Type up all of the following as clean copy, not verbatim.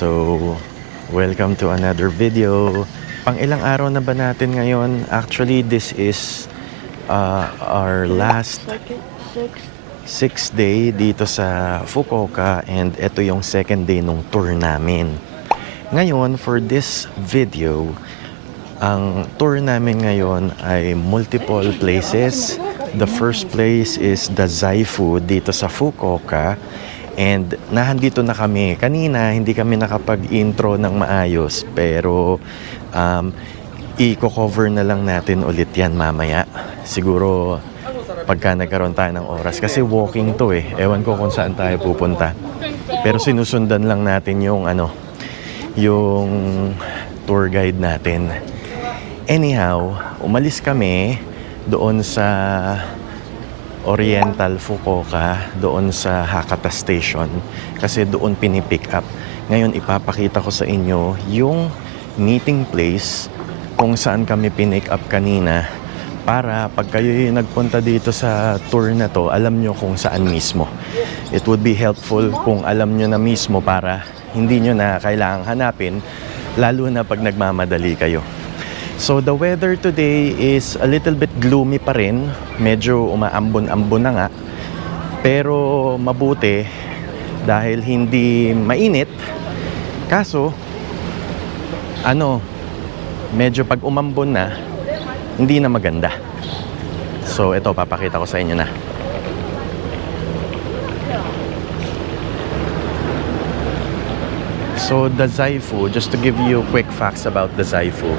So, welcome to another video. Pang ilang araw na ba natin ngayon? Actually, this is our last sixth day dito sa Fukuoka, and ito yung second day nung tour namin. Ngayon, for this video, ang tour namin ngayon ay multiple places. The first place is the Zaifu dito sa Fukuoka. And nahandito na kami. Kanina, hindi kami nakapag-intro ng maayos. Pero, i-cover na lang natin ulit yan mamaya. Siguro, pagka nagkaroon tayo ng oras. Kasi walking to eh. Ewan ko kung saan tayo pupunta. Pero sinusundan lang natin yung yung tour guide natin. Anyhow, umalis kami doon sa Oriental Fukuoka, doon sa Hakata Station, kasi doon pinipick up. Ngayon ipapakita ko sa inyo yung meeting place kung saan kami pinick up kanina, para pag kayo yung nagpunta dito sa tour na to, alam nyo kung saan mismo. It would be helpful kung alam nyo na mismo, para hindi nyo na kailangang hanapin, lalo na pag nagmamadali kayo. So the weather today is a little bit gloomy pa rin. Medyo umaambon-ambon na nga. Pero mabuti dahil hindi mainit. Kaso, medyo pag umambon na, hindi na maganda. So ito, papakita ko sa inyo na. So the Zaifu, just to give you quick facts about the Zaifu.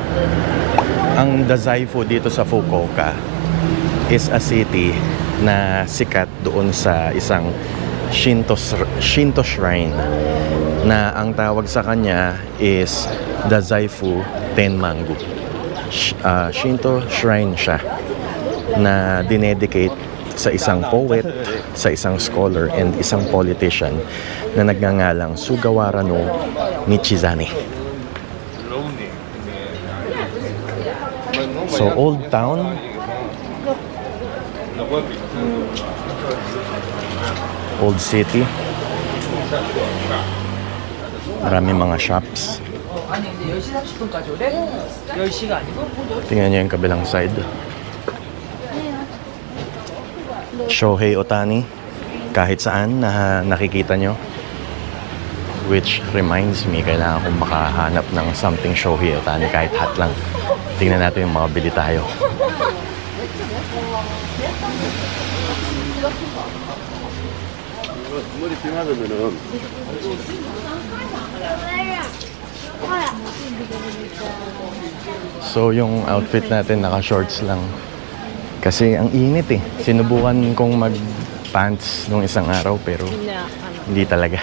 Ang the Zaifu dito sa Fukuoka is a city na sikat doon sa isang Shinto shrine, na ang tawag sa kanya is the Zaifu Tenmangu. Shinto shrine siya na dinedicate sa isang poet, sa isang scholar, and isang politician na nagngangalang Sugawara no Michizane. So, Old Town. Old City. Maraming mga shops. Tingnan nyo yung kabilang side. Shohei Ohtani. Kahit saan na nakikita nyo. Which reminds me, kailangan kong makahanap ng something Shohei Ohtani, kahit hot lang. Tingnan natin yung mga bili tayo. So yung outfit natin, naka-shorts lang. Kasi ang init eh. Sinubukan kong mag-pants nung isang araw, pero hindi talaga.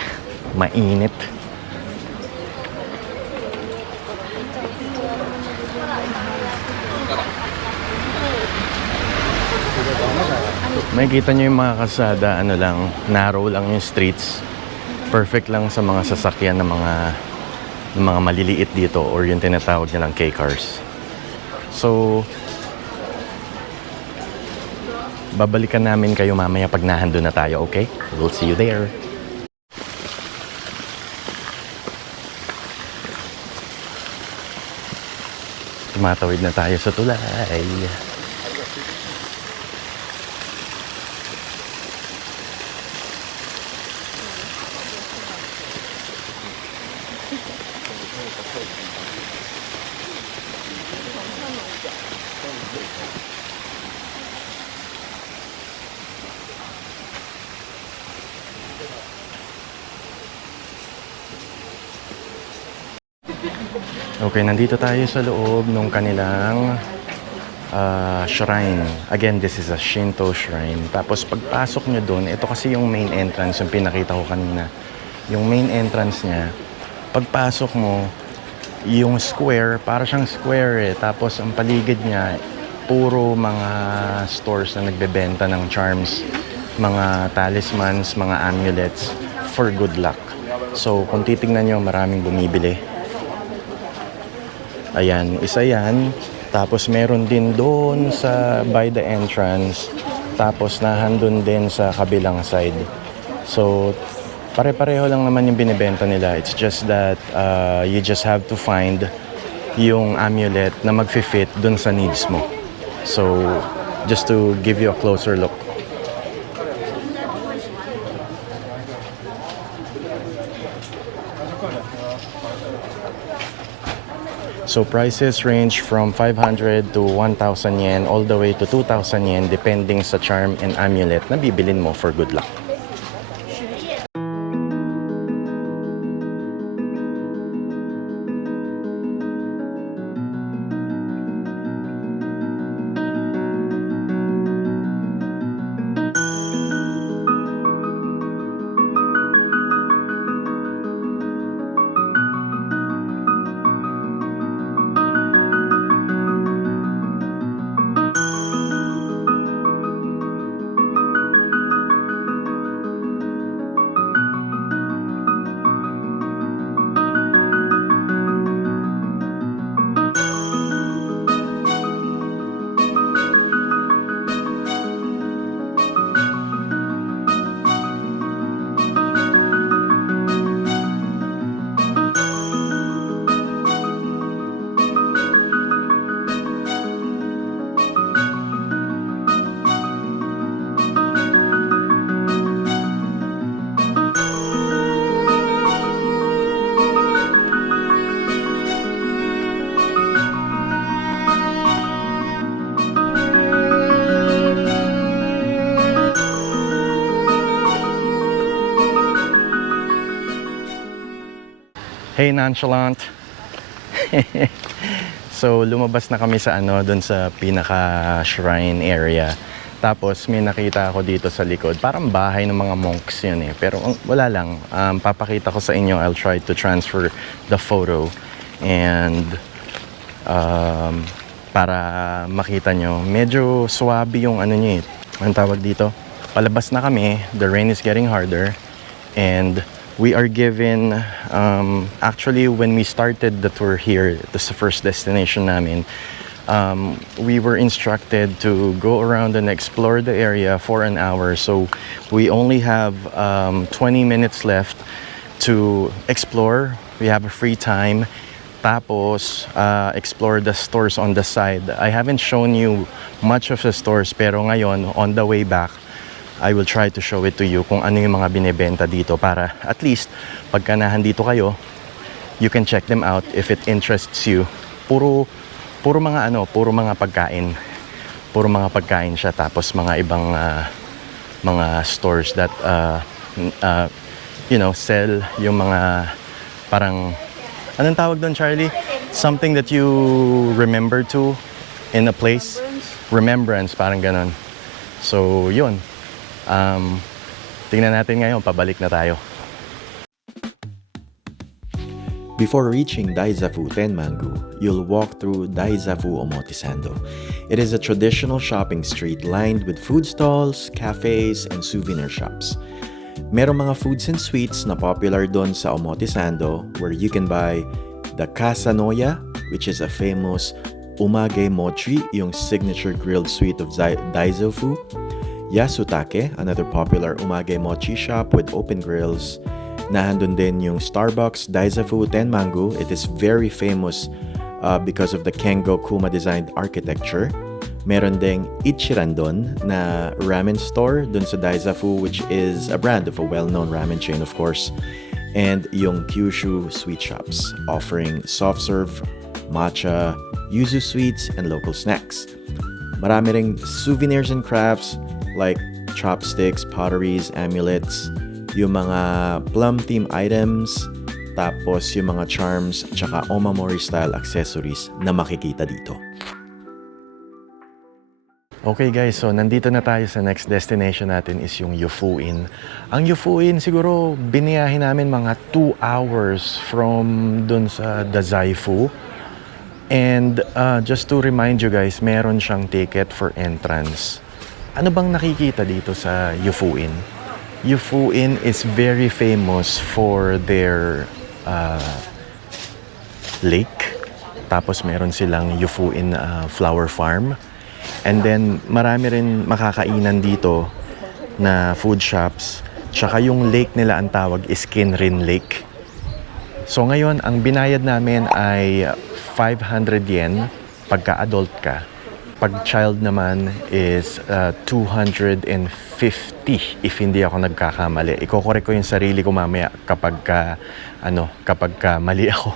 Mainit. Makikita nyo yung mga kalsada, narrow lang yung streets. Perfect lang sa mga sasakyan ng mga maliliit dito, or yung tinatawag nilang K-cars. So, babalikan namin kayo mamaya pag nahando na tayo, okay? We'll see you there. Tumatawid na tayo sa tulay. Okay, nandito tayo sa loob ng kanilang shrine. Again, this is a Shinto shrine. Tapos pagpasok nyo doon, ito kasi yung main entrance, yung pinakita ko kanina. Yung main entrance niya, pagpasok mo, yung square, para siyang square eh. Tapos ang paligid niya, puro mga stores na nagbebenta ng charms, mga talismans, mga amulets for good luck. So kung titingnan nyo, maraming bumibili. Ayan, isa yan. Tapos meron din doon sa by the entrance. Tapos nahandun din sa kabilang side. So Pare-pareho lang naman yung binibenta nila. It's just that you just have to find yung amulet na magfi-fit dun sa needs mo. So, just to give you a closer look. So prices range from 500 to 1,000 yen all the way to 2,000 yen depending sa charm and amulet na bibilin mo for good luck. Hey nonchalant! So lumabas na kami sa doon sa pinaka shrine area. Tapos may nakita ako dito sa likod. Parang bahay ng mga monks yun eh. Pero wala lang. Papakita ko sa inyo. I'll try to transfer the photo. And para makita nyo, medyo swabe yung niya eh. Anong tawag dito? Palabas na kami. The rain is getting harder. And we are given, actually when we started the tour here, this is the first destination namin, we were instructed to go around and explore the area for an hour. So we only have 20 minutes left to explore. We have a free time. Tapos, explore the stores on the side. I haven't shown you much of the stores, pero ngayon, on the way back, I will try to show it to you kung ano yung mga binebenta dito para at least pagka nahandito kayo, you can check them out if it interests you. Puro mga pagkain. Puro mga pagkain siya tapos mga ibang mga stores that sell yung mga parang anong tawag doon, Charlie? Something that you remember to in a place. Remembrance, parang ganon. So, yun. Tingnan natin ngayon, pabalik na tayo. Before reaching Daizafu Tenmangu, you'll walk through Daizafu Omotesando. It is a traditional shopping street lined with food stalls, cafes, and souvenir shops. Merong mga foods and sweets na popular doon sa Omotesando where you can buy the Kasanoya, which is a famous umage mochi, yung signature grilled sweet of Daizafu. Yasutake, another popular umage mochi shop with open grills. Nahandun din yung Starbucks Daizafu Tenmangu. It is very famous because of the Kengo Kuma designed architecture. Meron ding Ichiran doon na ramen store dun sa Daizafu, which is a brand of a well-known ramen chain, of course. And yung Kyushu sweet shops offering soft serve, matcha, yuzu sweets, and local snacks. Marami ring souvenirs and crafts like chopsticks, potteries, amulets, yung mga plum theme items, tapos yung mga charms, tsaka omamori style accessories na makikita dito. Okay guys, so nandito na tayo sa next destination natin is yung Yufuin. Ang Yufuin siguro biniyahin namin mga 2 hours from dun sa Dazaifu. And just to remind you guys, meron siyang ticket for entrance. Ano bang nakikita dito sa Yufuin? Yufuin is very famous for their lake. Tapos meron silang Yufuin flower farm. And then marami rin makakainan dito na food shops. Tsaka yung lake nila ang tawag is Kinrin Lake. So ngayon, ang binayad namin ay 500 yen pagka adult ka. Pag child naman is 250 if hindi ako nagkakamali. Iko-correct ko yung sarili ko mamaya kapag mali ako.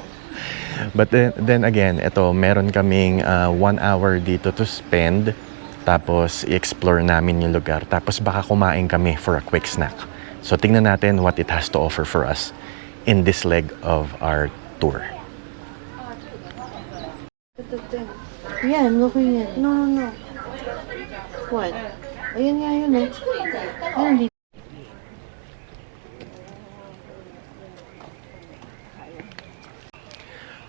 But then again, ito, meron kaming 1 hour dito to spend. Tapos i-explore namin yung lugar. Tapos baka kumain kami for a quick snack. So tingnan natin what it has to offer for us in this leg of our tour. Yeah, I'm looking at. No. What? Ayun nga yun eh. Ayun, di.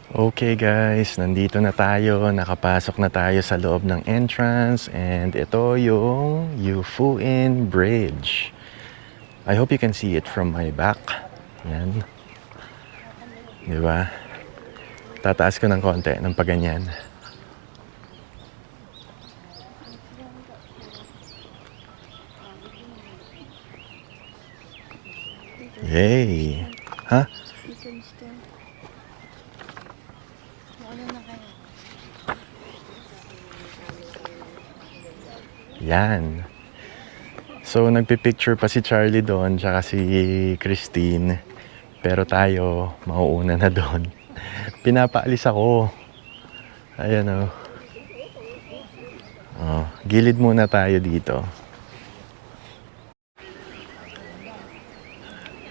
Okay guys, nandito na tayo. Nakapasok na tayo sa loob ng entrance. And ito yung Yufuin Bridge. I hope you can see it from my back. Yan. Diba? Tataas ko ng konti ng paganyan. Yay! Ha? Yan. So, nagpipicture pa si Charlie doon, tsaka si Christine. Pero tayo, mauuna na doon. Pinapaalis ako. Ayan o. Gilid muna tayo dito.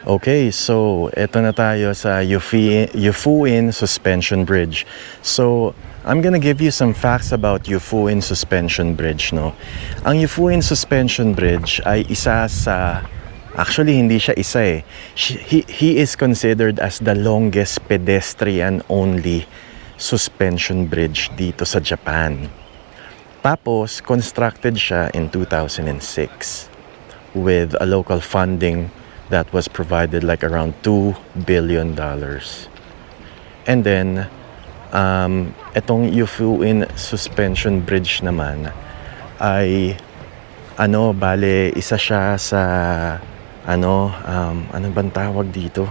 Okay, so eto na tayo sa Yufuin Suspension Bridge. So, I'm gonna give you some facts about Yufuin Suspension Bridge, no? Ang Yufuin Suspension Bridge ay isa sa... Actually, hindi siya isa eh. He is considered as the longest pedestrian-only suspension bridge dito sa Japan. Tapos, constructed siya in 2006 with a local funding that was provided like around $2 billion. And then, itong Yufuin Suspension Bridge naman ay bale isa siya sa ano bang tawag dito?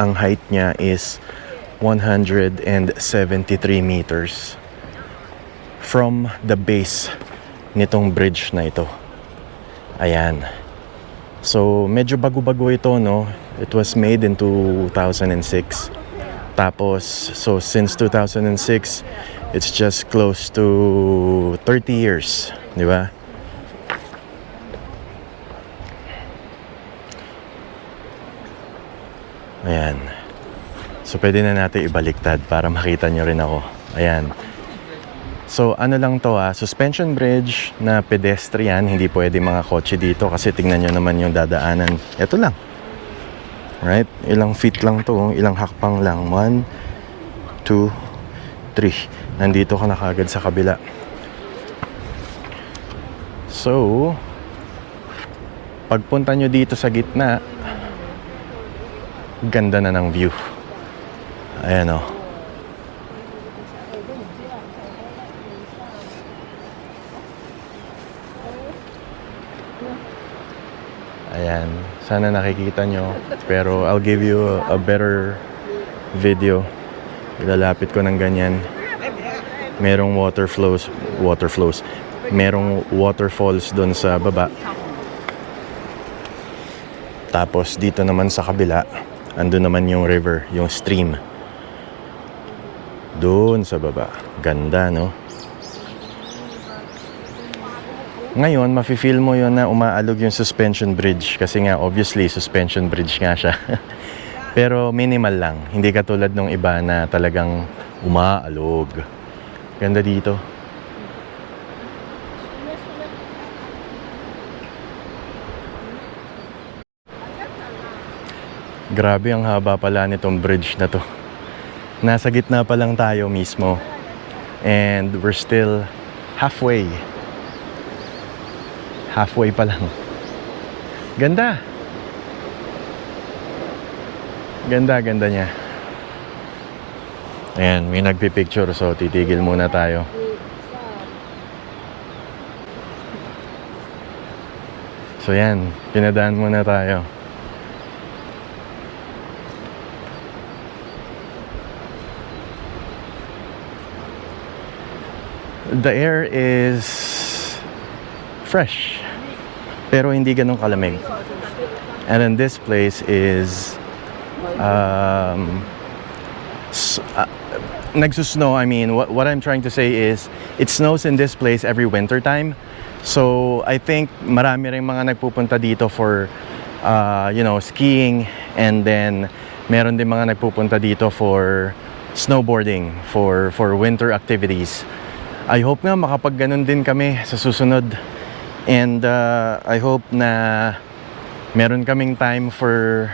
Ang height niya is 173 meters from the base nitong bridge na ito. Ayan. So, medyo bago-bago ito, no? It was made in 2006. Tapos, so since 2006, it's just close to 30 years. Di ba? Ayan. So, pwede na natin ibaliktad para makita nyo rin ako. Ayan. So, ano lang to suspension bridge na pedestrian, hindi pwede mga kotse dito kasi tingnan nyo naman yung dadaanan. Ito lang. Right? Ilang feet lang to, ilang hakbang lang. 1, 2, 3. Nandito ka na kagad sa kabila. So, pagpunta nyo dito sa gitna, ganda na ng view. Ayan o. Ayan. Sana nakikita nyo. Pero I'll give you a better video. Ilalapit ko ng ganyan. Merong water flows. Merong waterfalls doon sa baba. Tapos dito naman sa kabila, andun naman yung river, yung stream. Doon sa baba. Ganda, no? Ngayon, mafe-feel mo yun na umaalog yung suspension bridge. Kasi nga, obviously, suspension bridge nga siya. Pero minimal lang. Hindi katulad nung iba na talagang umaalog. Ganda dito. Grabe, ang haba pala nitong bridge na to. Nasa gitna pa lang tayo mismo. And we're still halfway. Halfway pa lang. Ganda. Ganda niya. Ayan, may nagpipicture, so titigil muna tayo. So yan, pinadaan muna tayo. The air is fresh, pero hindi ganun kalamig. And then this place is nagsusnow. I mean, what I'm trying to say is it snows in this place every winter time. So I think marami ring mga nagpupunta dito for skiing, and then meron din mga nagpupunta dito for snowboarding, for winter activities. I hope nga makapag-ganun din kami sa susunod. And I hope na meron kaming time for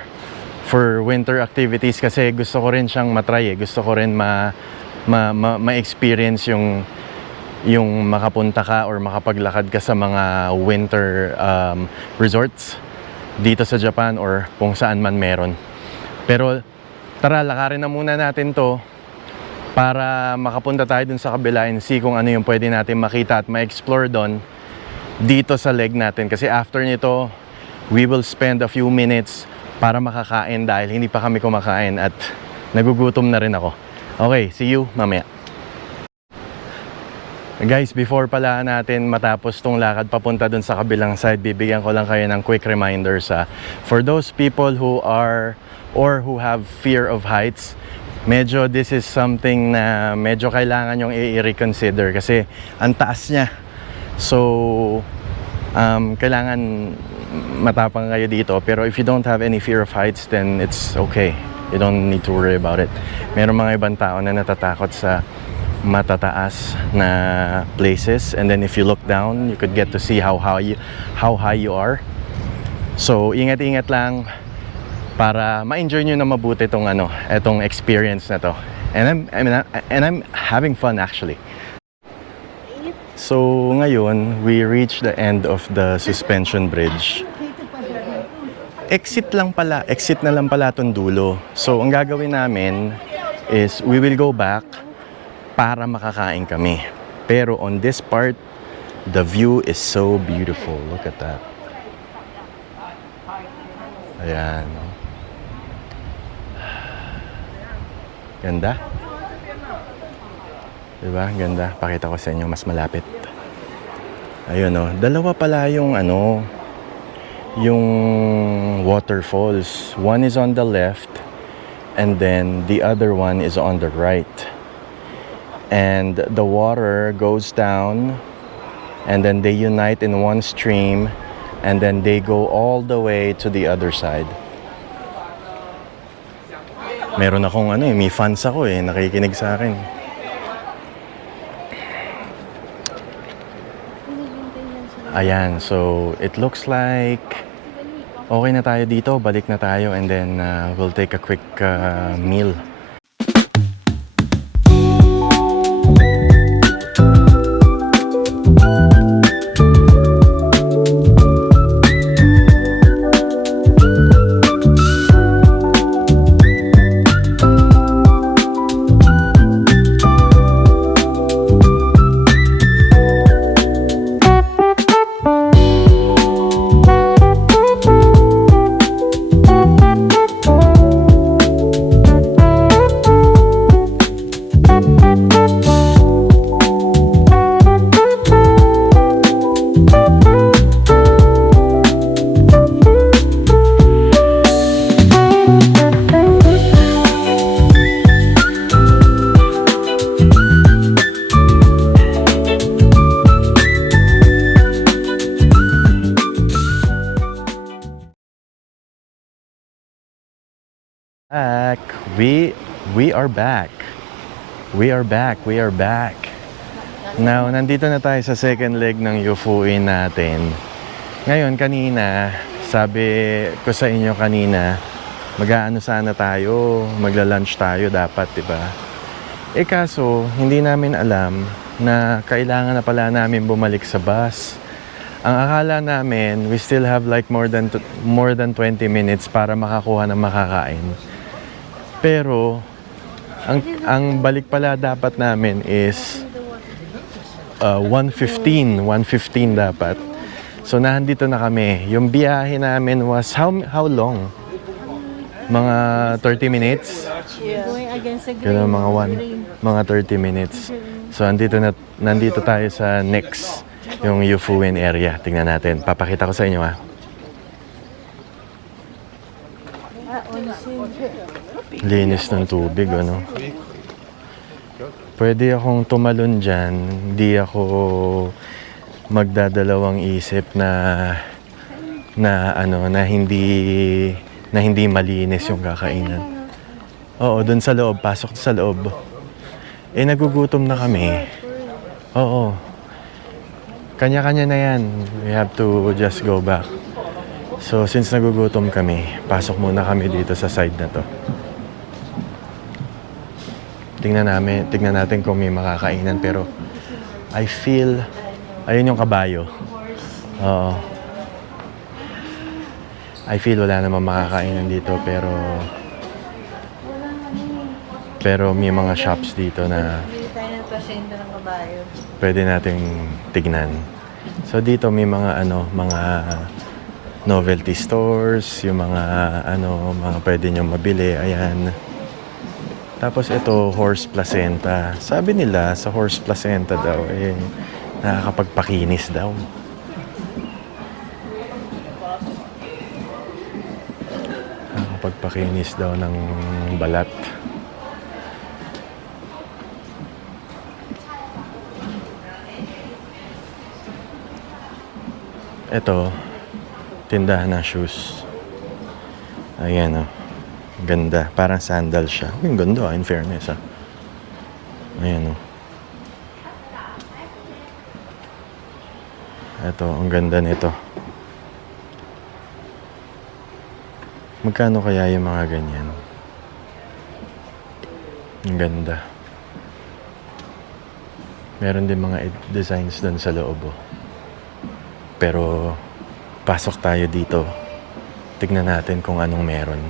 winter activities, kasi gusto ko rin siyang matry eh. Gusto ko rin ma-experience yung makapunta ka or makapaglakad ka sa mga winter resorts dito sa Japan or kung saan man meron. Pero tara, lakarin na muna natin to para makapunta tayo dun sa kabila and see kung ano yung pwede natin makita at ma-explore dun dito sa leg natin. Kasi after nito, we will spend a few minutes para makakain dahil hindi pa kami kumakain at nagugutom na rin ako. Okay, see you mamaya. Guys, before pala natin matapos tong lakad papunta dun sa kabilang side, bibigyan ko lang kayo ng quick reminders. For those people who are or who have fear of heights, medyo this is something na medyo kailangan yung i-reconsider kasi ang taas niya. So, kailangan matapang kayo dito. Pero if you don't have any fear of heights, then it's okay. You don't need to worry about it. Meron mga ibang tao na natatakot sa matataas na places, and then if you look down, you could get to see how high you are. So, ingat-ingat lang para ma-enjoy nyo na mabuti etong experience na to. And I'm having fun actually. So ngayon, we reached the end of the suspension bridge. Exit na lang pala tong dulo. So ang gagawin namin is we will go back para makakain kami. Pero on this part, the view is so beautiful. Look at that. Ayan. Ganda. Diba? Ganda. Pakita ko sa inyo mas malapit. Ayun oh. Dalawa pala yung yung waterfalls. One is on the left and then the other one is on the right. And the water goes down and then they unite in one stream and then they go all the way to the other side. Meron akong may fans ako nakikinig sa akin. Ayan, so it looks like okay na tayo dito, balik na tayo, and then we'll take a quick meal. Back. We are back. We are back. Now, nandito na tayo sa second leg ng Yufuin natin. Ngayon, kanina, sabi ko sa inyo kanina, mag-aano sana tayo, magla-lunch tayo dapat, diba? Kaso, hindi namin alam na kailangan na pala namin bumalik sa bus. Ang akala namin, we still have like more than 20 minutes para makakuha ng makakain. Pero, ang balik pala dapat namin is 1:15 dapat. So nandito na kami. Yung biyahe namin was how long? Mga 30 minutes? Going against the grain. Ganun, mga 30 minutes. So nandito tayo sa next, yung Yufuin area. Tingnan natin. Papakita ko sa inyo Onsen. Linis ng tubig, ano? Pwede akong tumalon dyan. Di ako magdadalawang isip na hindi malinis yung kakainan. Oo, dun sa loob. Pasok sa loob. Nagugutom na kami. Oo. Kanya-kanya na yan. We have to just go back. So, since nagugutom kami, pasok muna kami dito sa side na to. Tingnan natin kung may makakainan. Pero, I feel, ayun yung kabayo. Oo. I feel wala namang makakainan dito, pero may mga shops dito na Bili tayo ng pasenda ng kabayo. pwede nating tignan. So dito may mga mga novelty stores, yung mga mga pwede nyo mabili, ayan. Tapos ito, horse placenta. Sabi nila sa horse placenta daw nakakapagpakinis daw. Nakakapagpakinis daw ng balat. Ito, tindahan ng shoes. Ayan, oh. Ganda. Parang sandal siya. Ang ganda, in fairness, ah. Ayan, oh. Ito, ang ganda nito. Magkano kaya yung mga ganyan? Ang ganda. Meron din mga designs doon sa loob, oh. Pero pasok tayo dito. Tignan natin kung anong meron.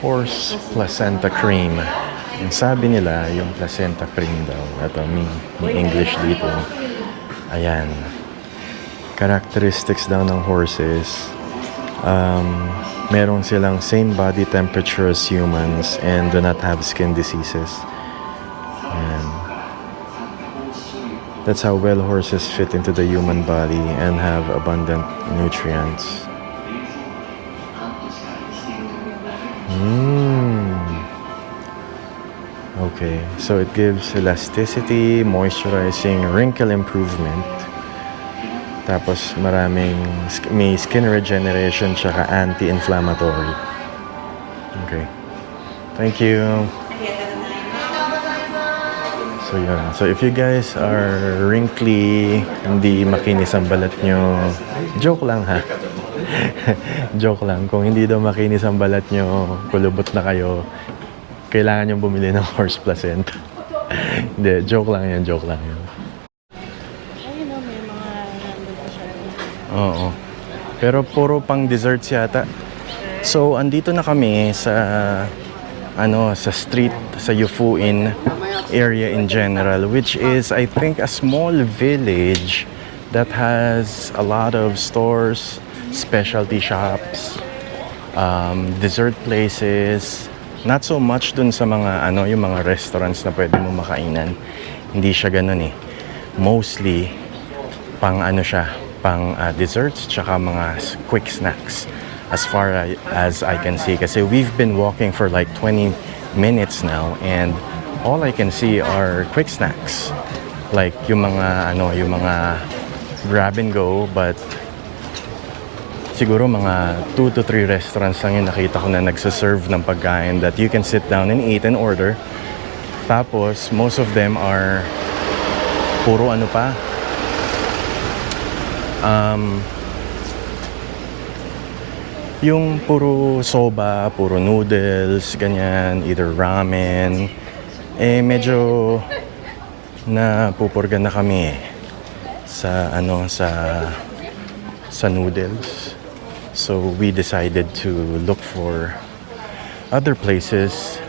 Horse placenta cream. Ang sabi nila, yung placenta cream daw. Ito, may English dito. Ayan. Characteristics daw ng horses. Meron silang same body temperature as humans and do not have skin diseases. Ayan. That's how well horses fit into the human body and have abundant nutrients. Okay, so it gives elasticity, moisturizing, wrinkle improvement. Tapos may skin regeneration tsaka anti-inflammatory. Okay. Thank you. So yun. So if you guys are wrinkly, hindi makinis ang balat nyo, joke lang ha. Joke lang. Kung hindi daw makinis ang balat nyo, kulubot na kayo, kailangan nyo bumili ng horse placenta. Hindi, joke lang yan. Ayun o, may mga nandun pa siya. Oo. Pero puro pang desserts yata. So, andito na kami sa sa street, sa Yufuin area in general, which is, I think, a small village that has a lot of stores, specialty shops, dessert places. Not so much dun sa mga yung mga restaurants na pwede mo makainan. Hindi siya ganun eh. Mostly pang pang desserts tsaka mga quick snacks as far as I can see. Kasi we've been walking for like 20 minutes now and all I can see are quick snacks. Like yung mga yung mga grab and go, but siguro mga 2 to 3 restaurants lang yung nakita ko na nagsaserve ng pagkain that you can sit down and eat and order. Tapos, most of them are puro yung puro soba, puro noodles, ganyan, either ramen. Medyo na pupurga na kami sa sa noodles. So we decided to look for other places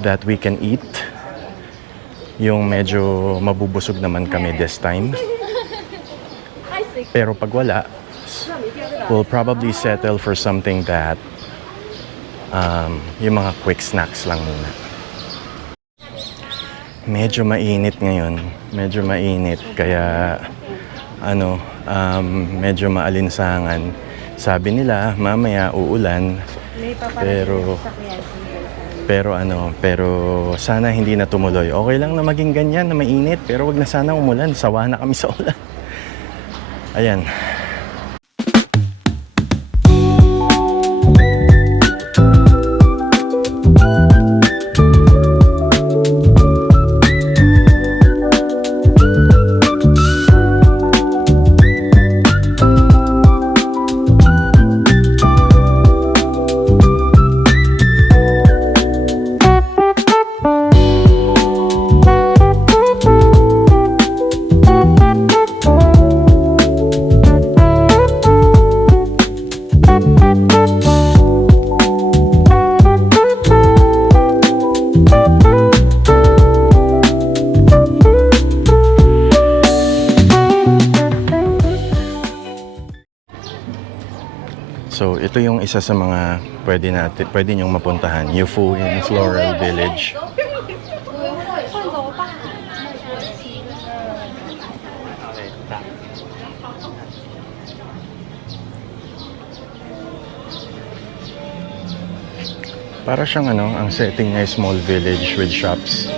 that we can eat. Yung medyo mabubusog naman kami this time. Pero pag wala, we'll probably settle for something that yung mga quick snacks lang muna. Medyo mainit ngayon. Medyo mainit. Kaya medyo maalinsangan. Sabi nila, mamaya uulan. Pero sana hindi na tumuloy. Okay lang na maging ganyan, na mainit. Pero wag na sana umulan. Sawa na kami sa ulan. Ayan. So, ito yung isa sa mga pwede nyong mapuntahan. Yufuin Floral Village. Para siyang ang setting ay small village with shops.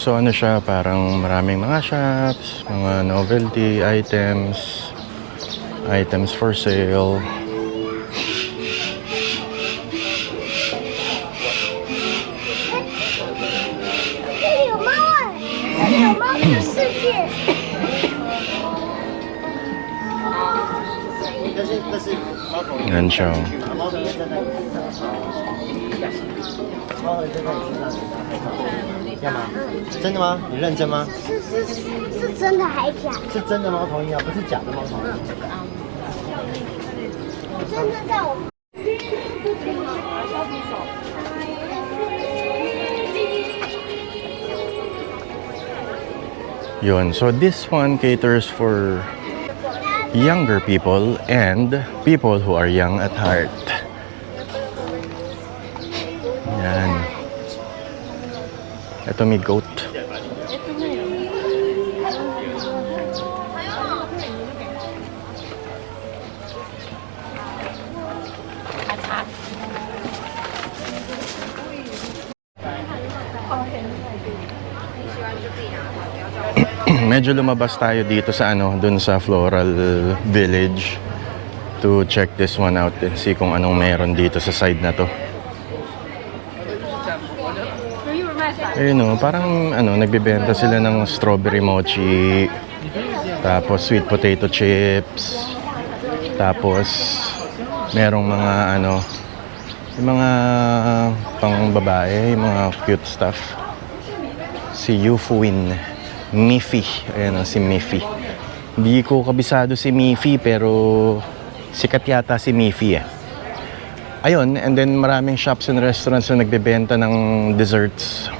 So siya, parang maraming mga shops, mga novelty items, items for sale. Yan siya. 干嘛？真的吗？你认真吗？是真的还假？是真的猫头鹰啊，不是假的猫头鹰。真的在我。 Yun. So this one caters for younger people and people who are young at heart. Yan. Ito may goat. Medyo lumabas tayo dito sa dun sa Floral Village to check this one out and see kung anong meron dito sa side na to. Ayun parang nagbebenta sila ng strawberry mochi, tapos sweet potato chips, tapos merong mga yung mga pang babae, yung mga cute stuff. Si Yufuin Miffy. Ayan si Miffy. Hindi ko kabisado si Miffy pero sikat yata si Miffy Ayun, and then maraming shops and restaurants na nagbebenta ng desserts.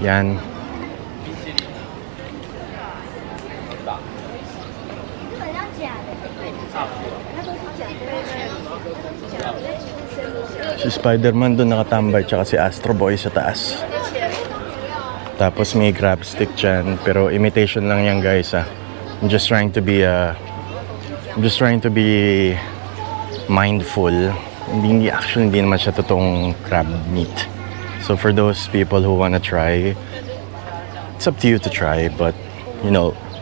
Yan. Si Spider-Man doon nakatambay, tsaka si Astro Boy sa taas. Tapos may grab stick dyan, pero imitation lang yan guys I'm just trying to be mindful. Hindi naman siya totoong crab meat. So for those people who wanna try, it's up to you to try, but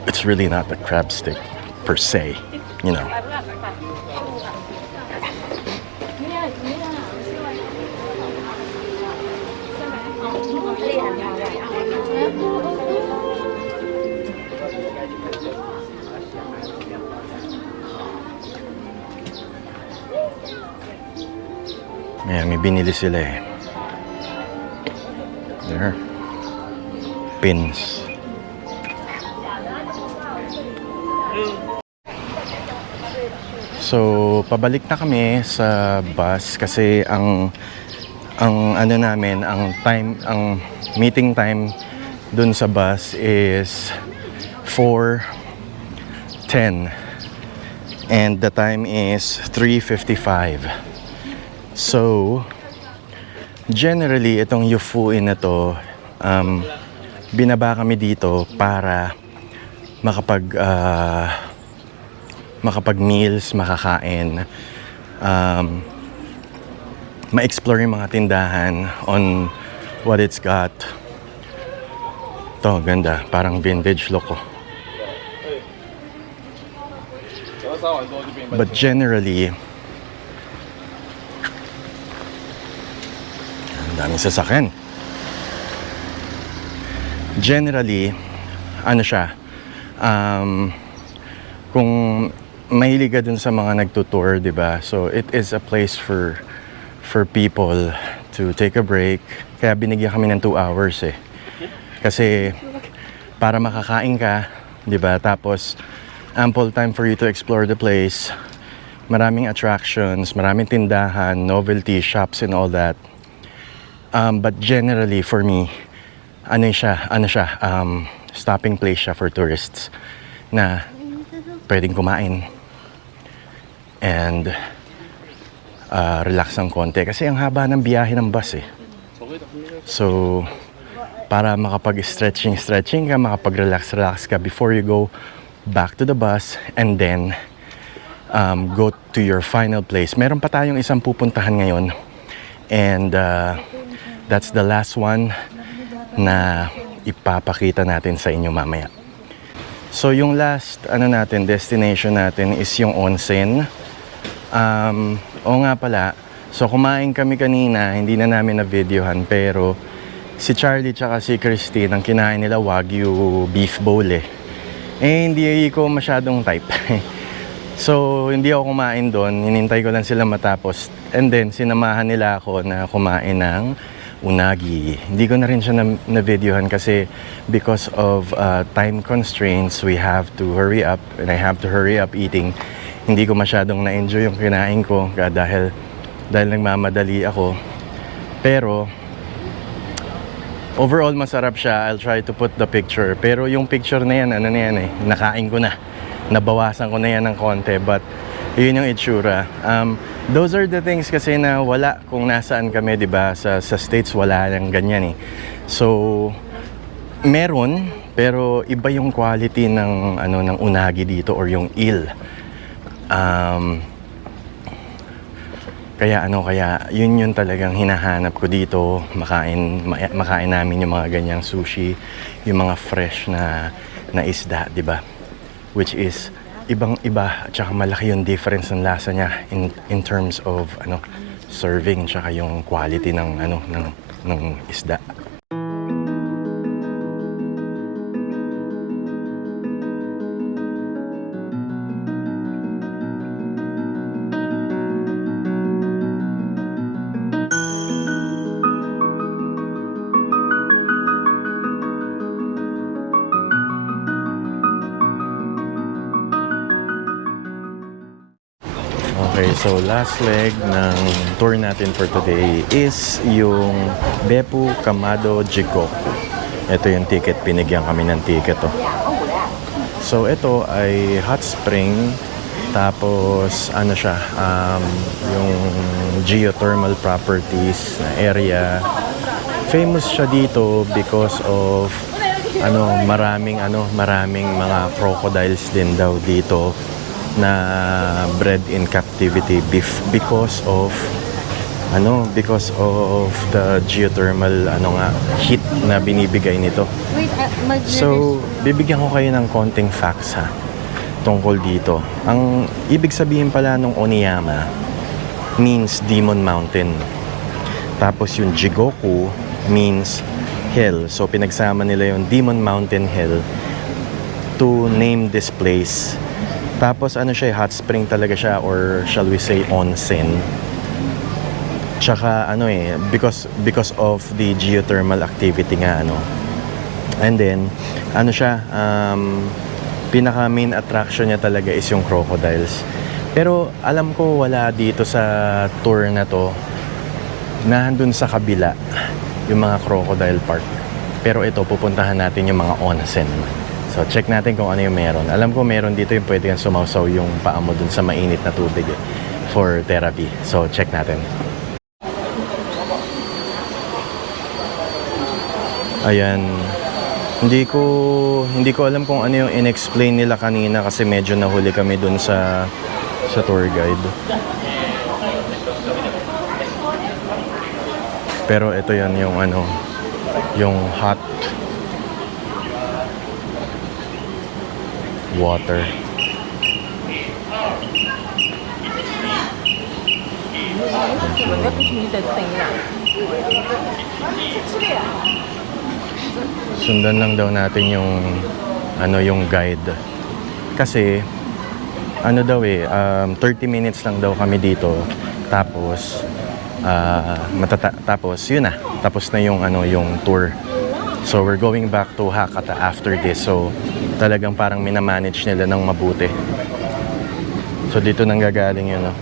it's really not a crab stick per se, Ayan, may binili sila eh. There. Pins. So, pabalik na kami sa bus kasi ang ano namin, ang meeting time dun sa bus is 4:10 and the time is 3:55. So, generally itong Yufuin na to, binaba kami dito para makapag-meals, makakain, ma-explore yung mga tindahan on what it's got. Ito, ganda. Parang vintage look ko. But generally, ang daming sasakyan. Generally, ano siya, kung mahilig ka dun sa mga nagtutour, di ba? So, it is a place for people to take a break. Kaya binigyan kami ng 2 hours eh. Kasi, para makakain ka, di ba? Tapos, ample time for you to explore the place. Maraming attractions, maraming tindahan, novelty shops and all that. But generally, for me, ano siya, stopping place siya for tourists na pwedeng kumain and relax ng konti kasi ang haba ng biyahe ng bus eh. So, para makapag-stretching ka, makapag-relax ka before you go back to the bus and then go to your final place. Meron pa tayong isang pupuntahan ngayon and that's the last one na ipapakita natin sa inyo mamaya. So yung last destination natin is yung onsen. O nga pala, so kumain kami kanina, hindi na namin na-videohan pero si Charlie tsaka si Christine ang kinain nila Wagyu beef bowl eh. Hindi ko masyadong type. So hindi ako kumain doon, hinintay ko lang sila matapos and then sinamahan nila ako na kumain ng unagi. Hindi ko na rin siya na-videohan kasi because of time constraints, we have to hurry up and I have to hurry up eating. Hindi ko masyadong na-enjoy yung kinain ko dahil nagmamadali ako. Pero overall masarap siya. I'll try to put the picture. Pero yung picture na yan, nakain ko na. Nabawasan ko na yan ng konti but yun yung itsura. Those are the things kasi na wala kung nasaan kami, 'di ba? Sa States wala nang ganyan eh. So meron pero iba yung quality ng ng unagi dito or yung eel. Kaya yun talagang hinahanap ko dito, makain namin yung mga ganyang sushi, yung mga fresh na isda, 'di ba? Which is ibang-iba at saka malaki yung difference ng lasa niya in terms of serving tsaka yung quality ng isda. Okay, so last leg ng tour natin for today is yung Beppu Kamado Jigoku. Ito yung ticket, pinigyan kami ng ticket to. So ito ay hot spring, tapos siya, yung geothermal properties na area. Famous siya dito because of maraming mga crocodiles din daw dito na bred in captivity because of the geothermal heat na binibigay nito. So, bibigyan ko kayo ng konting facts tungkol dito. Ang ibig sabihin pala ng Oniyama means Demon Mountain. Tapos yung Jigoku means hill. So, pinagsama nila yung Demon Mountain Hill to name this place. Tapos siya, hot spring talaga siya or shall we say onsen. Tsaka ano eh, because of the geothermal activity nga ano. And then, ano siya, pinaka main attraction niya talaga is yung crocodiles. Pero alam ko wala dito sa tour na to, nandun sa kabila, yung mga crocodile park. Pero ito, pupuntahan natin yung mga onsen. So, check natin kung ano yung meron. Alam ko meron dito yung pwede kang sumawsaw yung paa mo dun sa mainit na tubig for therapy. So, check natin. Ayan. Hindi ko alam kung ano yung in-explain nila kanina kasi medyo nahuli kami dun sa tour guide. Pero ito yan yung ano, yung hot water. Sundan lang daw natin yung ano yung guide. Kasi ano daw 30 minutes lang daw kami dito. Tapos tapos yun na. Tapos na yung ano yung tour. So we're going back to Hakata after this. So talagang parang minamanage nila ng mabuti. So dito nang gagaling yun, no?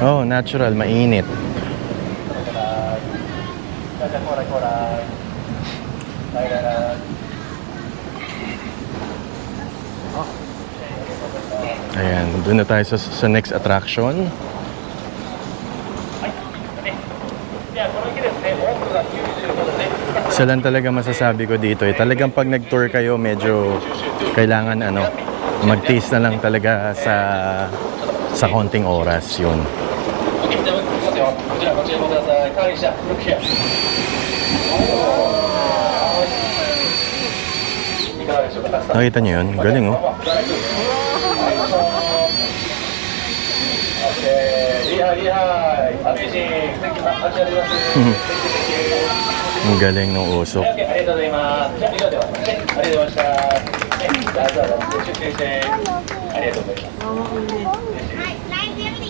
Oh, natural, mainit. Ayan, doon na tayo sa next attraction. Isa lang talaga masasabi ko dito talagang pag nag-tour kayo medyo kailangan ano, mag-taste na lang talaga sa konting oras yun. Nakita niyo yun? Galing oh. Ang galing ng usok.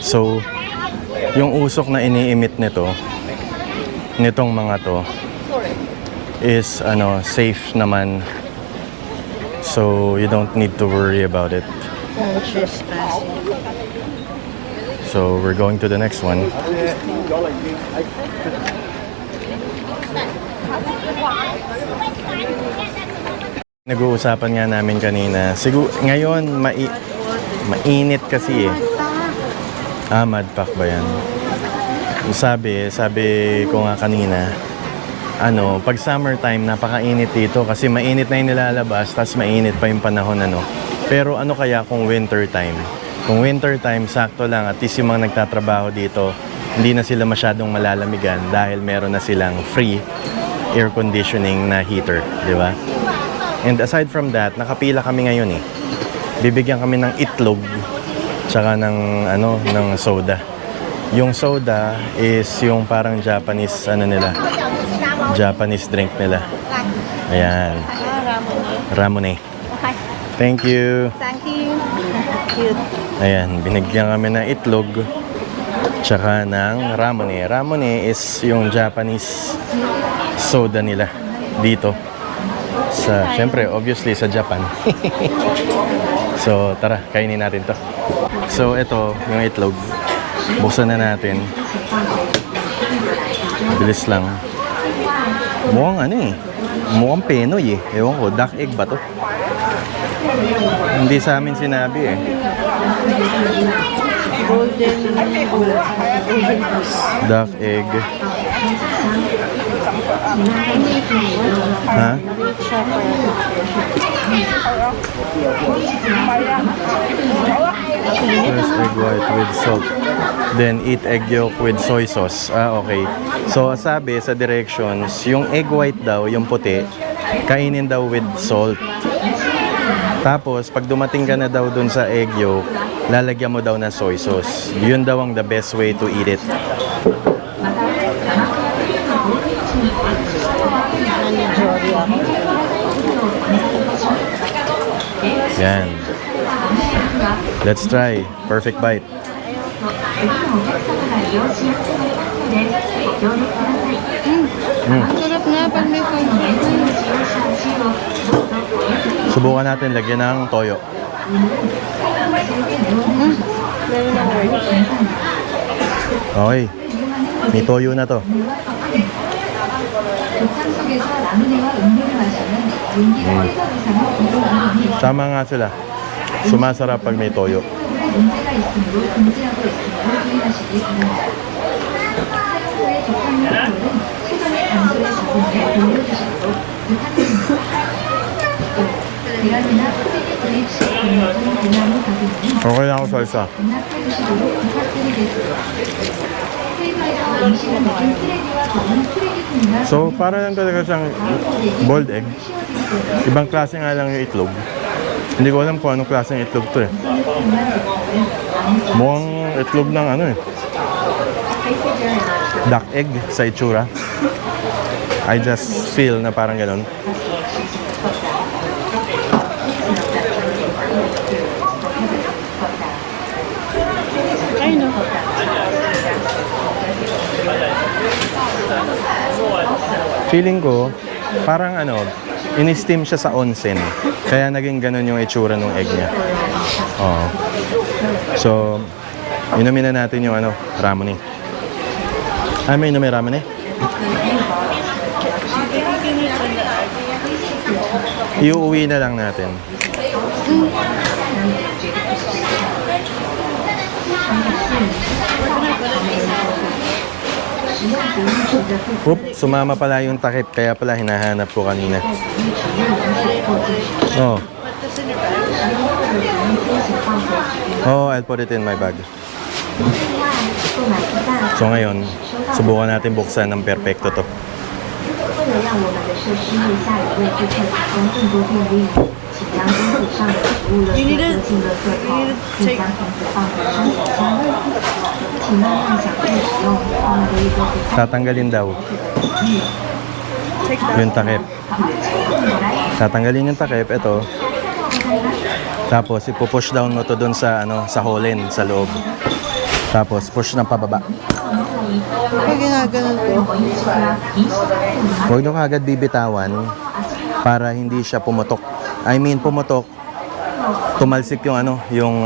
So, yung usok na iniimit nitong mga to is ano, safe naman. So, you don't need to worry about it. So, we're going to the next one. Nag-uusapan nga namin kanina. Siguro ngayon mainit kasi eh. Mud pack ba yan? Sabi ko nga kanina, ano, pag summertime napakainit dito kasi mainit na yung nilalabas tapos mainit pa yung panahon ano. Pero ano kaya kung winter time? Kung winter time, sakto lang at least yung mga nagtatrabaho dito, hindi na sila masyadong malalamigan dahil meron na silang free air conditioning na heater, di ba? And aside from that, nakapila kami ngayon eh. Bibigyan kami ng itlog tsaka ng ano, ng soda. Yung soda is yung parang Japanese ano nila. Japanese drink nila. Ayan. Ramune. Thank you. Thank you. Cute. Ayan, binigyan kami ng itlog tsaka ng ramune. Ramune is yung Japanese soda nila dito. Syempre, obviously, sa Japan. So, tara, kainin natin to. So, ito, yung itlog. Buksan na natin. Bilis lang. Mukhang ano eh. Mukhang Penoy eh. Ewan ko, duck egg ba to? Hindi sa amin sinabi eh. Golden Duck egg. Ha? First egg white with salt. Then eat egg yolk with soy sauce. Okay. So sabi sa directions, yung egg white daw, yung puti, kainin daw with salt. Tapos pag dumating ka na daw dun sa egg yolk, lalagyan mo daw na soy sauce. Yun daw ang the best way to eat it. Yan. Let's try. Perfect bite. Ang sarap nga pag may sauce. Subukan natin lagyan ng toyo. Meron ng words. Okay. May toyo na to. Tama nga sila. Sumasarap pag may toyo. Okay lang ako salsa. So, para lang talaga siyang boiled egg. Ibang klase nga lang yung itlog. Hindi ko alam kung anong klase ng itlog to eh. Mukhang itlog ng ano eh. Duck egg sa itsura. I just feel na parang ganun. Ay, no. Feeling ko, parang ano, in-steam siya sa onsen. Kaya naging ganun yung itsura ng egg niya. Oo. So, inumin na natin yung ano, ramen eh. Ah, may inumin ramen eh? Iuwi na lang natin. Oop, sumama pala yung takip, kaya pala hinahanap ko kanina. Oh. Oh, I'll put it in my bag. So ngayon, subukan natin buksan ng perfecto to. 为了让我们的社区为下一位顾客提供更多便利，请将桌子上的食物垃圾丢进垃圾桶，并将瓶子放回餐具箱。请慢慢享受使用他们的一个不太 Tatanggalin daw yung takip. Tatanggalin yung takip, ito. Tapos ipupush down mo to dun sa ano, sa holen sa loob. Tapos push ng pababa. Pag ginaganon ko, Huwag nyo kagad bibitawan para hindi siya pumutok. I mean pumutok, tumalsik yung ano, yung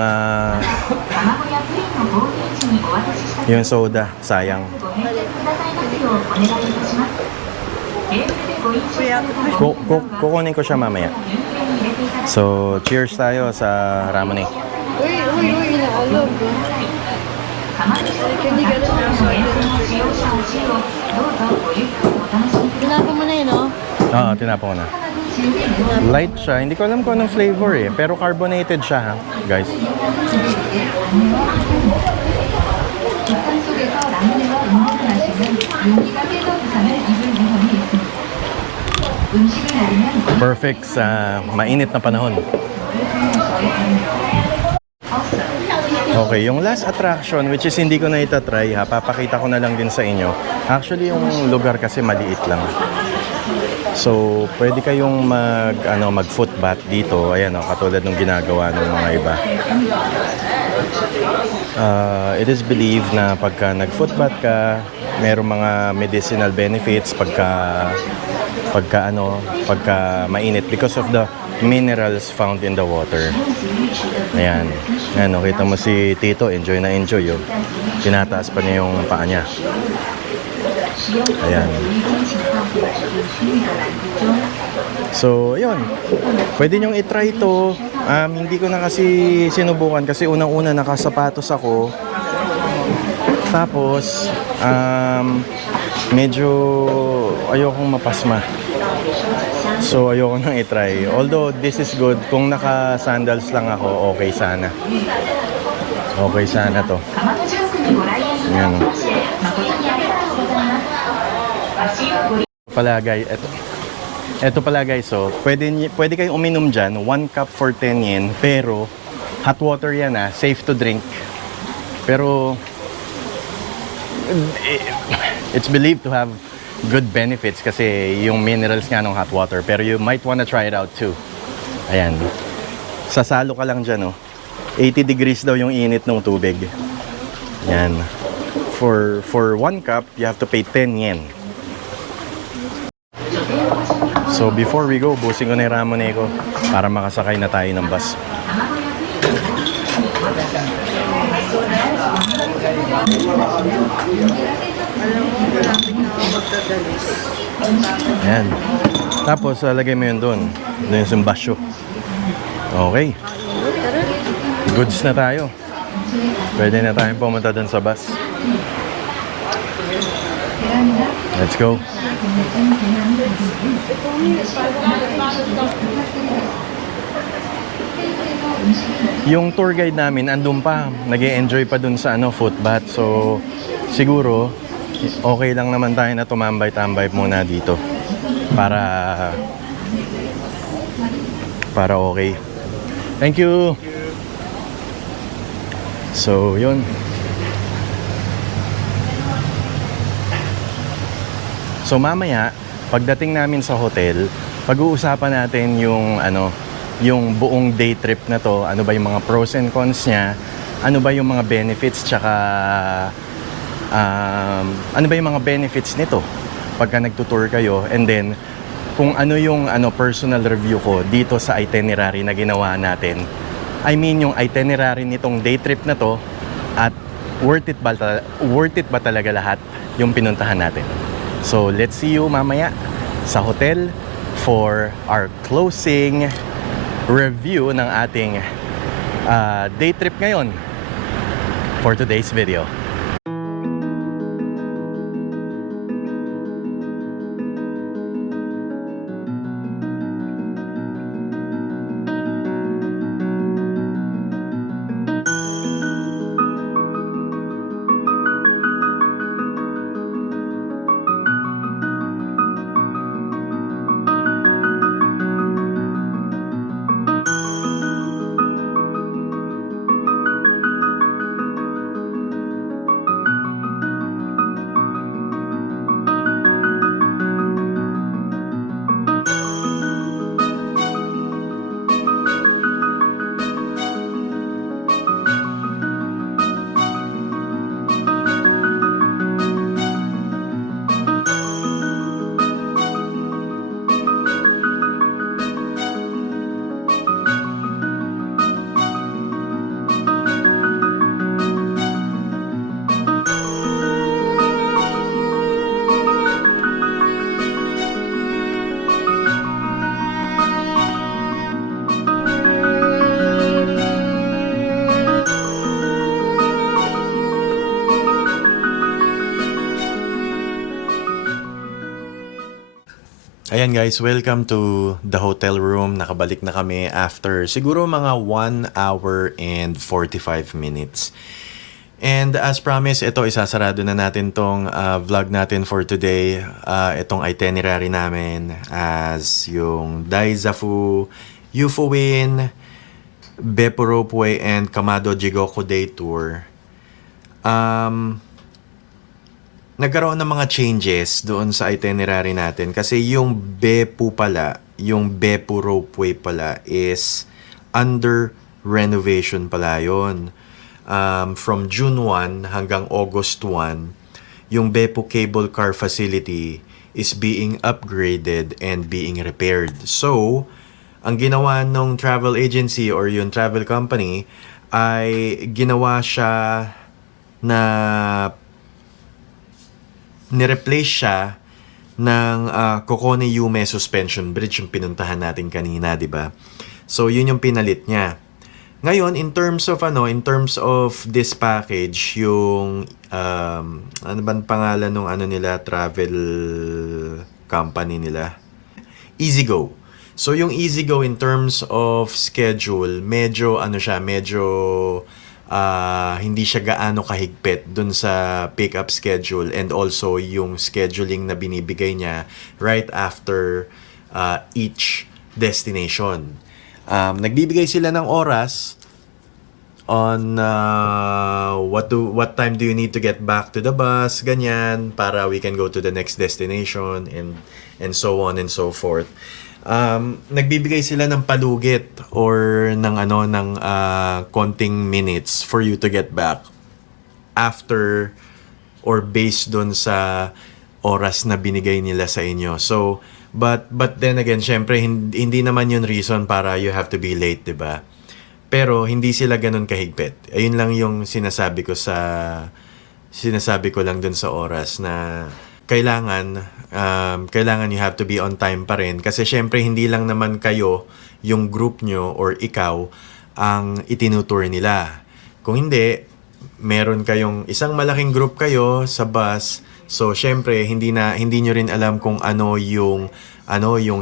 soda, sayang. Kukunin ko siya mamaya. So, cheers tayo sa ramen eh. uy, inaalog. Can you get it? Tinapo mo na yun, no? Oo, tinapon ko na. Light siya. Hindi ko alam kung anong flavor eh. Pero carbonated siya ha, guys. Perfect sa mainit na panahon. Okay, yung last attraction, which is hindi ko na itatry ha, papakita ko na lang din sa inyo. Actually, yung lugar kasi maliit lang. So, pwede kayong mag foot bath dito. Ayan, katulad ng ginagawa ng mga iba. It is believed na pagka nag-foot bath ka, merong mga medicinal benefits pagka mainit because of the minerals found in the water. Ayan. Ayan, kita mo si Tito, enjoy na enjoy yun. Tinataas pa niya yung paa niya. Ayan. So, ayun. Pwede nyong itry ito. Hindi ko na kasi sinubukan kasi unang-una nakasapatos ako. Tapos, medyo ayokong mapasma. So, ayoko nang itry. Although, this is good. Kung naka-sandals lang ako, okay sana. Okay sana to. Ayan. Pala guys, eto pala guys, so pwede kayong uminom dyan, 1 cup for 10 yen, pero hot water yan safe to drink. Pero it's believed to have good benefits kasi yung minerals nga ng hot water, pero you might wanna try it out too. Ayan. Sasalo ka lang dyan, oh. 80 degrees daw yung init ng tubig. Yan. For 1 cup, you have to pay 10 yen. So before we go, busin ko na yung ramen ko para makasakay na tayo ng bus. Alam mo, malapit na ako magdadalis. Yan. Tapos, lagay mo yun doon. Doon yung sumbasyo. Okay. Goods na tayo. Pwede na tayong pumunta doon sa bus. Let's go. Yung tour guide namin andun pa, nag-e-enjoy pa dun sa footbath. So siguro okay lang naman tayo na tumambay-tambay muna dito para okay. Thank you. So yun. So mamaya pagdating namin sa hotel, pag-uusapan natin yung buong day trip na to, ano ba yung mga pros and cons niya, ano ba yung mga benefits, tsaka ano ba yung mga benefits nito pagka nagtutour kayo, and then kung ano yung personal review ko dito sa itinerary na ginawa natin. I mean yung itinerary nitong day trip na to, at worth it ba talaga lahat yung pinuntahan natin. So let's see you mamaya sa hotel for our closing review ng ating day trip ngayon for today's video. Ayan guys, welcome to the hotel room. Nakabalik na kami after siguro mga 1 hour and 45 minutes. And as promised, ito isasarado na natin tong vlog natin for today. Itong itinerary namin as yung Daizafu, Yufuin, Beppu Ropeway, and Kamado Jigoku Day Tour. Nagkaroon ng mga changes doon sa itinerary natin kasi yung Beppu Ropeway pala is under renovation pala yun. From June 1 hanggang August 1, yung Beppu Cable Car Facility is being upgraded and being repaired. So, ang ginawa ng travel agency or yung travel company ay ginawa siya na nireplace siya ng Kokone Yume Suspension Bridge, yung pinuntahan natin kanina, di ba? So, yun yung pinalit niya. Ngayon, in terms of this package, yung ano bang pangalan ng nila, travel company nila? EasyGo. So, yung EasyGo in terms of schedule, medyo hindi siya gaano kahigpit dun sa pick-up schedule, and also yung scheduling na binibigay niya right after each destination. Nagbibigay sila ng oras on what time do you need to get back to the bus, ganyan, para we can go to the next destination, and so on and so forth. nagbibigay sila ng palugit or ng konting minutes for you to get back after or based dun sa oras na binigay nila sa inyo. So, but then again, syempre hindi naman yun reason para you have to be late, 'di ba? Pero hindi sila ganun kahigpit. Ayun lang yung sinasabi ko lang dun sa oras na kailangan you have to be on time pa rin kasi syempre hindi lang naman kayo yung group nyo or ikaw ang itinutour nila. Kung hindi, meron kayong isang malaking group kayo sa bus. So syempre hindi nyo rin alam kung ano yung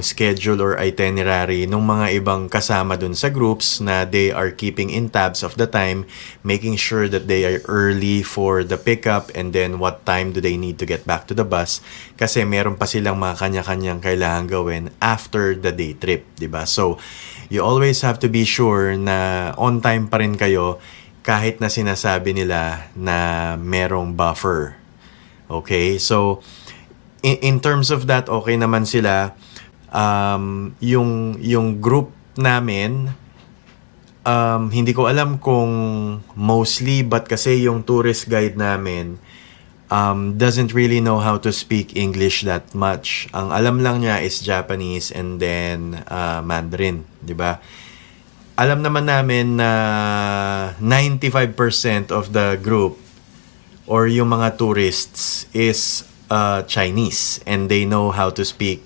schedule or itinerary ng mga ibang kasama dun sa groups na they are keeping in tabs of the time, making sure that they are early for the pickup and then what time do they need to get back to the bus kasi meron pa silang mga kanya-kanyang kailangan gawin after the day trip, di ba? So, you always have to be sure na on time pa rin kayo kahit na sinasabi nila na merong buffer. Okay? So, in terms of that, okay naman sila. Yung group namin, hindi ko alam kung mostly, but kasi yung tourist guide namin doesn't really know how to speak English that much. Ang alam lang niya is Japanese and then Mandarin, di ba? Alam naman namin na 95% of the group or yung mga tourists is Chinese and they know how to speak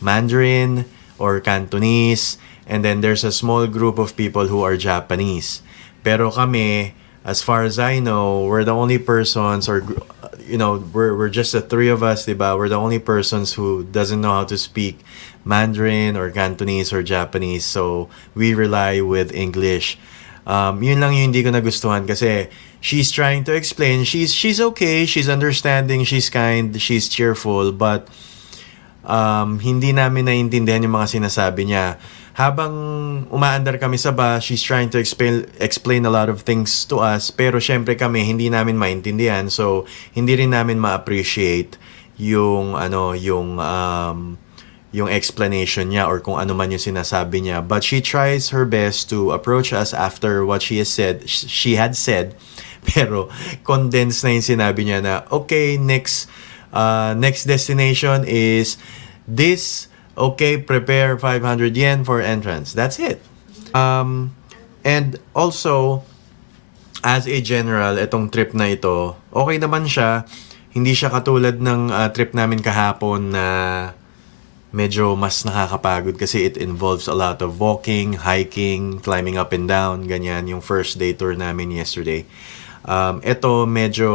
Mandarin or Cantonese, and then there's a small group of people who are Japanese. Pero kami, as far as I know, we're the only persons or we're just the three of us, diba? We're the only persons who doesn't know how to speak Mandarin or Cantonese or Japanese, so we rely with English. Yun lang yung hindi ko nagustuhan kasi she's trying to explain, she's okay, she's understanding, she's kind, she's cheerful, but hindi namin naiintindihan yung mga sinasabi niya. Habang umaandar kami sa bus, she's trying to explain a lot of things to us, pero syempre kami hindi namin maintindihan, so hindi rin namin ma-appreciate yung yung explanation niya or kung ano man yung sinasabi niya. But she tries her best to approach us after what she had said. Pero condensed na yung sinabi niya na, okay, next destination is this. Okay, prepare 500 yen for entrance. That's it. And also, as a general, itong trip na ito, okay naman siya. Hindi siya katulad ng trip namin kahapon na medyo mas nakakapagod kasi it involves a lot of walking, hiking, climbing up and down, ganyan yung first day tour namin yesterday. Ito medyo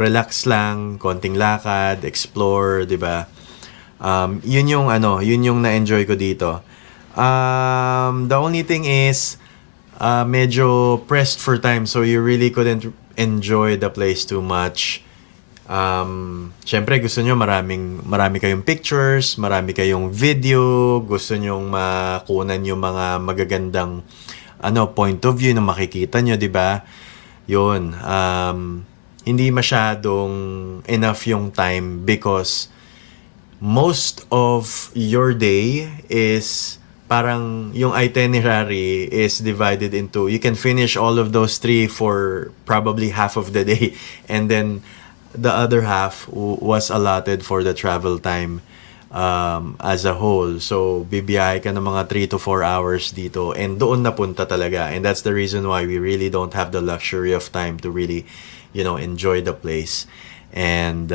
relax lang, konting lakad, explore, 'di ba? Yun yung na-enjoy ko dito. The only thing is medyo pressed for time, so you really couldn't enjoy the place too much. Syempre gusto nyo marami kayong pictures, marami kayong video, gusto nyo makunan yung mga magagandang point of view na makikita nyo, 'di ba? Yun, hindi masyadong enough yung time because most of your day is parang yung itinerary is divided into, you can finish all of those 3 for probably half of the day, and then the other half was allotted for the travel time as a whole. So bibiyahe ka ng mga 3 to 4 hours dito and doon napunta talaga, and that's the reason why we really don't have the luxury of time to really enjoy the place and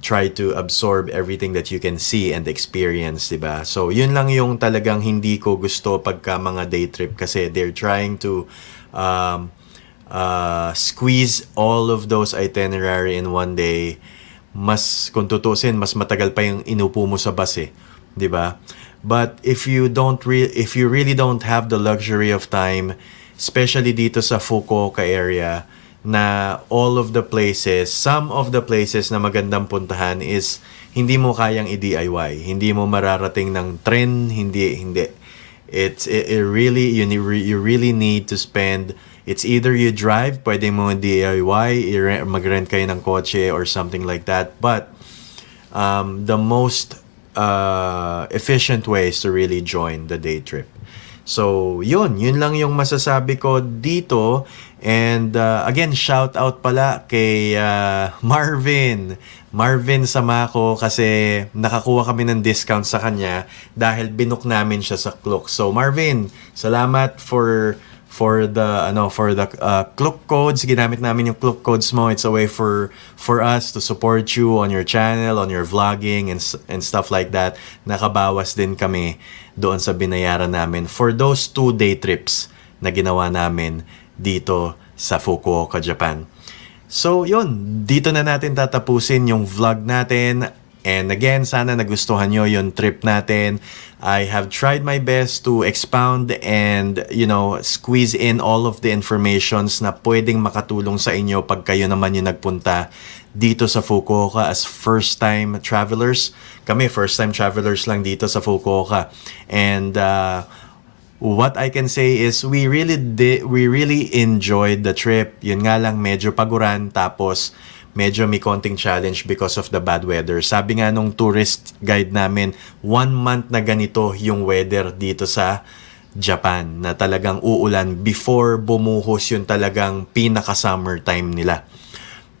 try to absorb everything that you can see and experience, diba? So yun lang yung talagang hindi ko gusto pagka mga day trip kasi they're trying to squeeze all of those itinerary in one day. Kung tutusin, mas matagal pa yung inupo mo sa bus, 'di ba? But if you really don't have the luxury of time, especially dito sa Fukuoka area, na some of the places na magandang puntahan is hindi mo kayang i-DIY, hindi mo mararating ng tren, hindi. You really need to spend. It's either you drive, pwede mo DIY, mag-rent kayo ng kotse or something like that. But the most efficient ways to really join the day trip. So, yun lang yung masasabi ko dito. And again, shout out pala kay Marvin Samako kasi nakakuha kami ng discount sa kanya dahil binook namin siya sa Klook. So, Marvin, salamat for the Klook codes. Ginamit namin yung Klook codes mo. It's a way for us to support you on your channel, on your vlogging and stuff like that. Nakabawas din kami doon sa binayaran namin for those 2-day trips na ginawa namin dito sa Fukuoka, Japan. So, yun. Dito na natin tatapusin yung vlog natin. And again, sana nagustuhan nyo yung trip natin. I have tried my best to expound and, squeeze in all of the informations na pwedeng makatulong sa inyo pag kayo naman yung nagpunta dito sa Fukuoka as first-time travelers. Kami, first-time travelers lang dito sa Fukuoka. And what I can say is we really enjoyed the trip. Yun nga lang, medyo paguran, tapos medyo may konting challenge because of the bad weather. Sabi nga nung tourist guide namin, 1 month na ganito yung weather dito sa Japan, na talagang uulan before bumuhos yung talagang pinaka-summer time nila.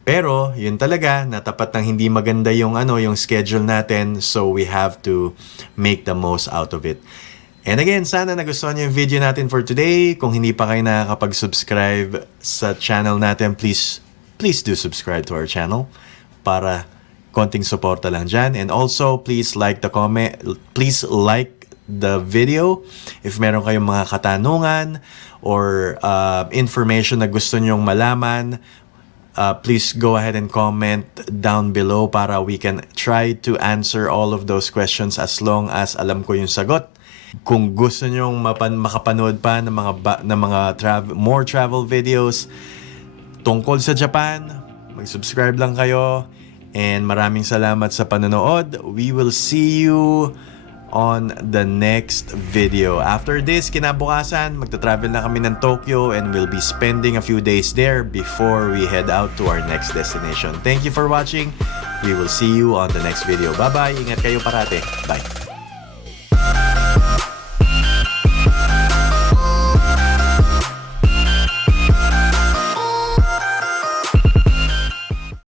Pero, yun talaga, natapat ng hindi maganda yung schedule natin, so we have to make the most out of it. And again, sana nagustuhan niyo yung video natin for today. Kung hindi pa kayo nakakapag-subscribe sa channel natin, please do subscribe to our channel para konting suporta lang dyan. And also, please like the video if meron kayong mga katanungan or information na gusto nyong malaman. Please go ahead and comment down below para we can try to answer all of those questions as long as alam ko yung sagot. Kung gusto nyong makapanood pa ng more travel videos tungkol sa Japan, mag-subscribe lang kayo. And maraming salamat sa panonood. We will see you on the next video. After this, kinabukasan, magta-travel na kami ng Tokyo and we'll be spending a few days there before we head out to our next destination. Thank you for watching. We will see you on the next video. Bye-bye. Ingat kayo parate. Bye.